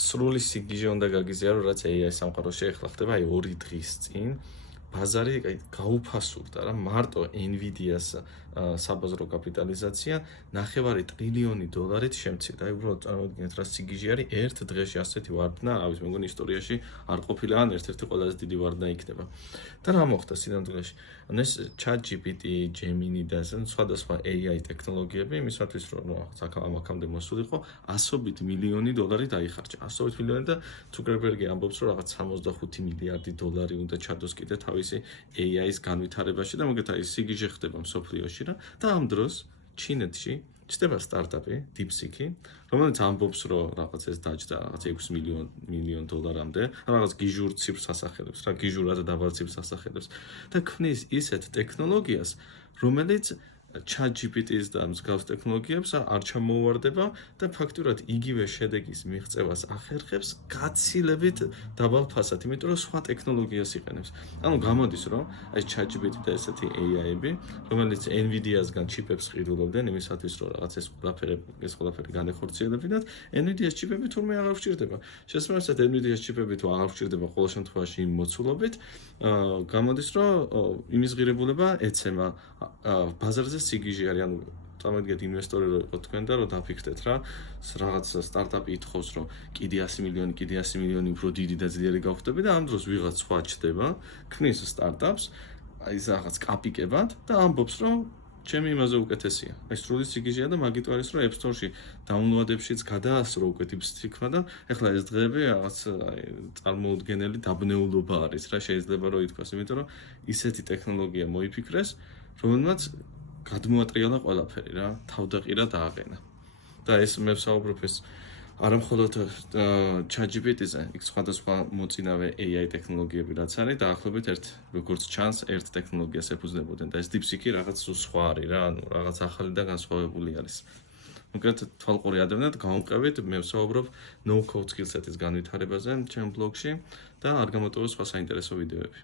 სრული სიგიჟე უნდა გაგიზიარო, რაც AI სამყაროში ახლა ხდება, აი 2 დღის წინ ბაზარი გაუფასურდა რა, მარტო Nvidia-ს საბაზრო კაპიტალიზაცია $9 ტრილიონით შემცირდა. აი უბრალოდ წარმოიდგინეთ რა სიგიჟე არის ერთ დღეში ასეთი ვარდნა, რა ვიცი, მეგონი ისტორიაში არ ყოფილა ან ერთ-ერთი ყველაზე დიდი ვარდნა იქნება. და რა მოხდა სინამდვილეში? ანუ ეს ChatGPT, Gemini და სხვადასხვა AI ტექნოლოგიები იმისათვის რომ აქამდე მოსულიყო $100 მილიონი დაიხარჯა. 100 მილიონი და Zuckerberg ამბობს რომ რაღაც $65 მილიარდი უნდა ჩადოს კიდე თავისი AI-ის განვითარებაში და მოგეთ აი სიგიჟე ხდება მსოფლიოში რა. და ამ დროს ჩინეთში ჩნდება სტარტაპი DeepSeek-ი, რომელიც ამბობს რომ რაღაც ეს დაჯდა რაღაც $6 მილიონ-მდე, რაღაც გიჟურ ციფრს ასახელებს რა, გიჟურად დაბალ ციფრს ასახელებს და ქმნის ისეთ ტექნოლოგიას, რომელიც ChatGPT-ის და მსგავს ტექნოლოგიებს არ ჩამოუვარდება და ფაქტურად იგივე შედეგის მიღწევას ახერხებს გაცილებით დაბალ ფასად, იმიტომ რომ სხვა ტექნოლოგიას იყენებს. ანუ გამოდის რომ აი ChatGPT და ესეთი AI-ები, რომელიც Nvidia-სგან ჩიპებს ყიდულობდნენ იმისათვის რომ რაღაც ეს ყველაფერი განეხორციელებინათ, Nvidia-s ჩიპები თურმე აღარ ვჭირდება. შესაბამისად Nvidia-s ჩიპები თუ აღარ ვჭირდება ყოველ შემთხვევაში იმ მოცულობით, გამოდის რომ იმის ღირებულება ეცემა ბაზარზე სიგიჟე არის, ანუ წამოიდგეთ ინვესტორი რო იყო თქვენ და რო დაფიქრდეთ რა, რაღაც სტარტაპი ითხოვს რომ კიდე 100 მილიონი უფრო დიდი და ძლიერი გავხდები და ამ დროს ვიღაც სხვა ჩდება, ქმნის სტარტაპს, აი ეს რაღაც კაპიკებად და ამბობს რომ ჩემი იმაზე უკეთესია. აი სრული სიგიჟეა და მაგით არის რომ App Store-ში დაუნლოადებშიც გადაასრო უკვე DeepSeek-მა და ეხლა ეს დღეები რაღაც წარმოუდგენელი დაბნეულობა არის რა, შეიძლება რომ ითქვას, იმიტომ რომ ისეთი ტექნოლოგია მოიფიქრეს, რომელმაც გადმოატრიალა ყველაფერი რა, თავდაყირა დააყენა. და ეს მე ვსაუბრობ ეს არა მხოლოდ ChatGPT-ზე, იქ სხვადასხვა მოწინავე AI ტექნოლოგიები რაც არის, დაახლოებით როგორც ჩანს, ერთ ტექნოლოგიას ეფუძნებოდნენ და ეს DeepSeek-ი რაღაც სხვა არის რა, ანუ რაღაც ახალი და განსხვავებული არის. მოკლედ თვალყური ადევნად გავამყევით, მე ვსაუბრობ no-code skill set-ის განვითარებაზე ჩემ ბლოგში და არ გამოტოვოთ სხვა საინტერესო ვიდეოები.